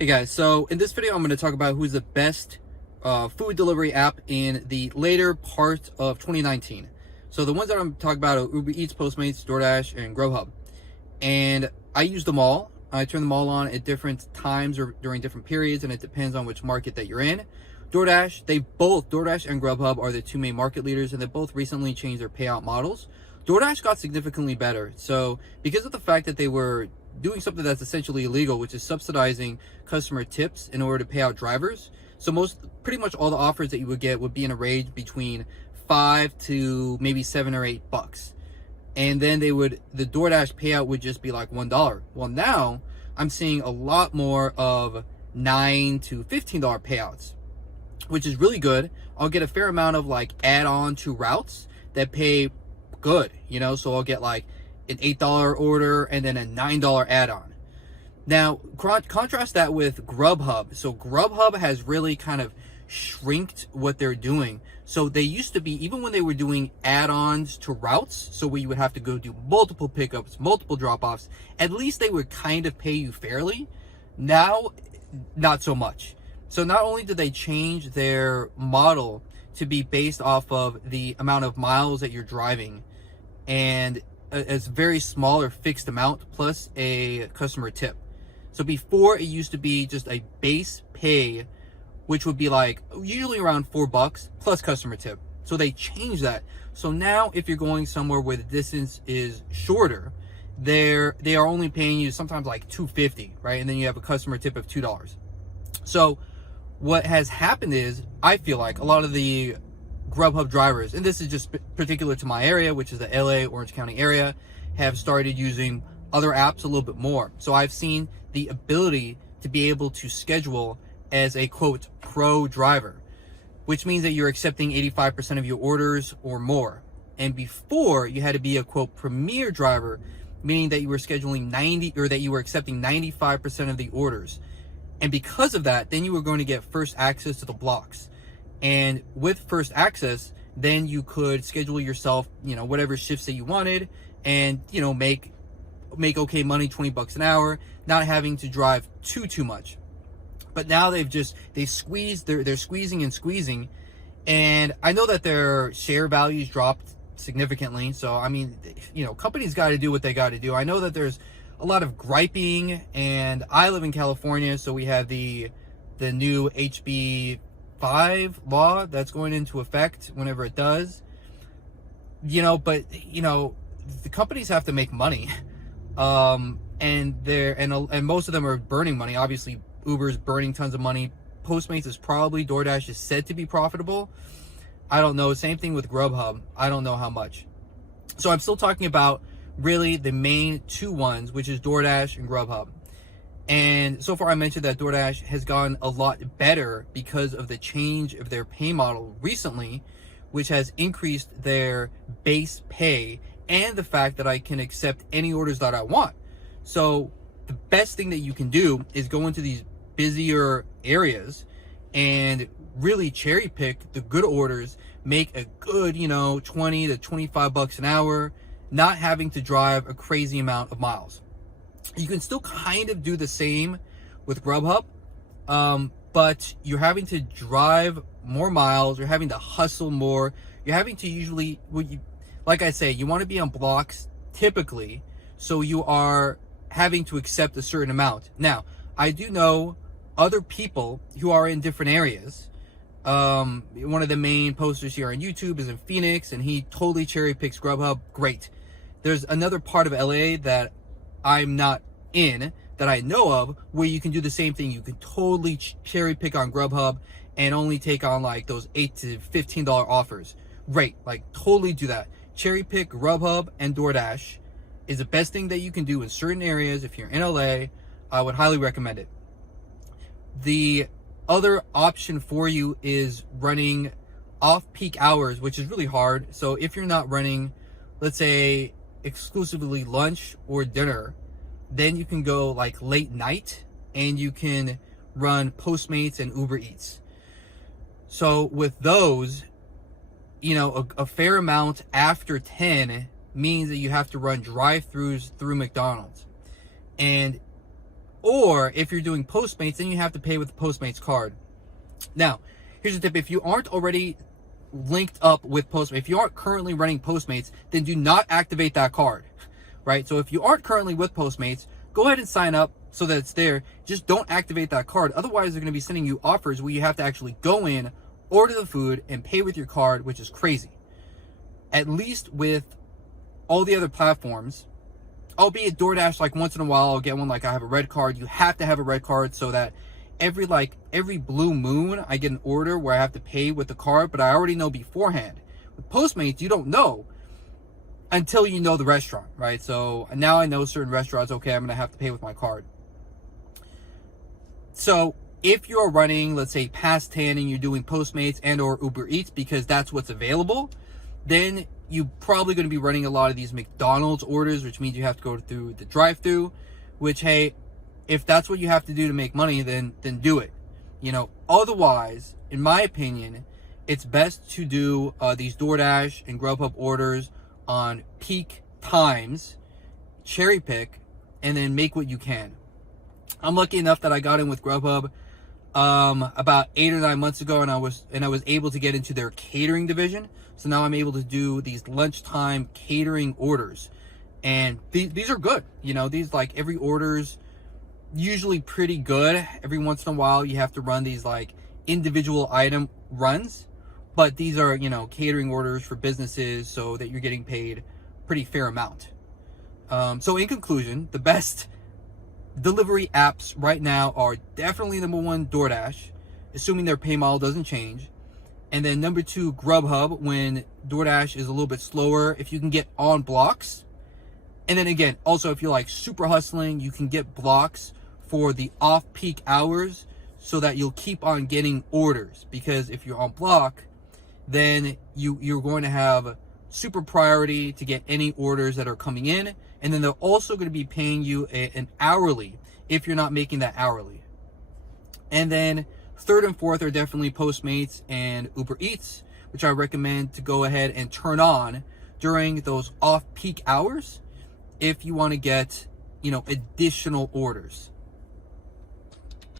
Hey guys, so in this video I'm going to talk about who's the best food delivery app in the later part of 2019. So the ones that I'm talking about are UberEats, Postmates, DoorDash, and Grubhub. And I use them all. I turn them all on at different times or during different periods, and it depends on which market that you're in. DoorDash and Grubhub are the two main market leaders, and they both recently changed their payout models. DoorDash got significantly better. So because of the fact that they were doing something that's essentially illegal, which is subsidizing customer tips in order to pay out drivers. So pretty much all the offers that you would get would be in a range between $5 to maybe $7 or $8. And then the DoorDash payout would just be like $1. Well, now I'm seeing a lot more of $9 to $15 payouts, which is really good. I'll get a fair amount of like add-on to routes that pay good, so I'll get like an $8 order and then a $9 add-on. Now, contrast that with Grubhub. So Grubhub has really kind of shrinked what they're doing. So they used to be, even when they were doing add-ons to routes, so where you would have to go do multiple pickups, multiple drop-offs, at least they would kind of pay you fairly. Now, not so much. So not only did they change their model to be based off of the amount of miles that you're driving and a very small or fixed amount plus a customer tip. So before, it used to be just a base pay, which would be like usually around $4 plus customer tip. So they changed that. So now if you're going somewhere where the distance is shorter, they are only paying you sometimes like $2.50, right? And then you have a customer tip of $2. So what has happened is, I feel like a lot of the Grubhub drivers, and this is just particular to my area, which is the LA Orange County area, have started using other apps a little bit more. So I've seen the ability to be able to schedule as a quote pro driver, which means that you're accepting 85% of your orders or more. And before, you had to be a quote premier driver, meaning that you were scheduling that you were accepting 95% of the orders. And because of that, then you were going to get first access to the blocks. And with first access, then you could schedule yourself, whatever shifts that you wanted, and make okay money, $20 an hour, not having to drive too much. But now they're squeezing and squeezing, and I know that their share values dropped significantly. So I mean, companies got to do what they got to do. I know that there's a lot of griping, and I live in California, so we have the new HB 5 law that's going into effect whenever it does, but the companies have to make money, and most of them are burning money. Obviously Uber's burning tons of money. Postmates is probably, DoorDash is said to be profitable. I don't know. Same thing with Grubhub. I don't know how much. So I'm still talking about really the main two ones, which is DoorDash and Grubhub. And so far I mentioned that DoorDash has gone a lot better because of the change of their pay model recently, which has increased their base pay and the fact that I can accept any orders that I want. So the best thing that you can do is go into these busier areas and really cherry pick the good orders, make a good, $20 to $25 an hour, not having to drive a crazy amount of miles. You can still kind of do the same with Grubhub, but you're having to drive more miles, you're having to hustle more, you're having to like I say, you want to be on blocks typically, so you are having to accept a certain amount. Now, I do know other people who are in different areas. One of the main posters here on YouTube is in Phoenix, and he totally cherry picks Grubhub. Great. There's another part of LA that I'm not in, that I know of, where you can do the same thing. You can totally cherry pick on Grubhub and only take on like those $8 to $15 offers. Great. Like, totally do that. Cherry pick Grubhub and DoorDash is the best thing that you can do in certain areas. If you're in LA, I would highly recommend it. The other option for you is running off-peak hours, which is really hard. So if you're not running, let's say, exclusively lunch or dinner, then you can go like late night and you can run Postmates and UberEats. So with those, a fair amount after 10 means that you have to run drive-throughs through McDonald's. And Or if you're doing Postmates, then you have to pay with the Postmates card. Now, here's a tip. If you aren't already linked up with Postmates, if you aren't currently running Postmates, then do not activate that card, right? So if you aren't currently with Postmates, go ahead and sign up so that it's there. Just don't activate that card. Otherwise, they're going to be sending you offers where you have to actually go in, order the food, and pay with your card, which is crazy. At least with all the other platforms, albeit DoorDash, like once in a while I'll get one, like I have a red card. You have to have a red card so that every blue moon I get an order where I have to pay with the card, but I already know beforehand. With Postmates, you don't know until you know the restaurant, right? So now I know certain restaurants, okay, I'm gonna have to pay with my card. So if you're running, let's say past 10 and you're doing Postmates and or Uber Eats because that's what's available, then you're probably going to be running a lot of these McDonald's orders, which means you have to go through the drive-through, which, hey, if that's what you have to do to make money, then do it. You know, otherwise, in my opinion, it's best to do these DoorDash and Grubhub orders on peak times, cherry pick, and then make what you can. I'm lucky enough that I got in with Grubhub about 8 or 9 months ago, and I was able to get into their catering division. So now I'm able to do these lunchtime catering orders, and these are good. You know, these, like, every order's usually pretty good. Every once in a while you have to run these like individual item runs, but these are, you know, catering orders for businesses so that you're getting paid pretty fair amount. So in conclusion, the best delivery apps right now are definitely number 1, DoorDash, assuming their pay model doesn't change. And then number 2, Grubhub, when DoorDash is a little bit slower, if you can get on blocks. And then again, also if you're like super hustling, you can get blocks for the off-peak hours so that you'll keep on getting orders. Because if you're on block, then you're going to have super priority to get any orders that are coming in. And then they're also going to be paying you an hourly if you're not making that hourly. And then 3rd and 4th are definitely Postmates and Uber Eats, which I recommend to go ahead and turn on during those off-peak hours if you want to get, you know, additional orders.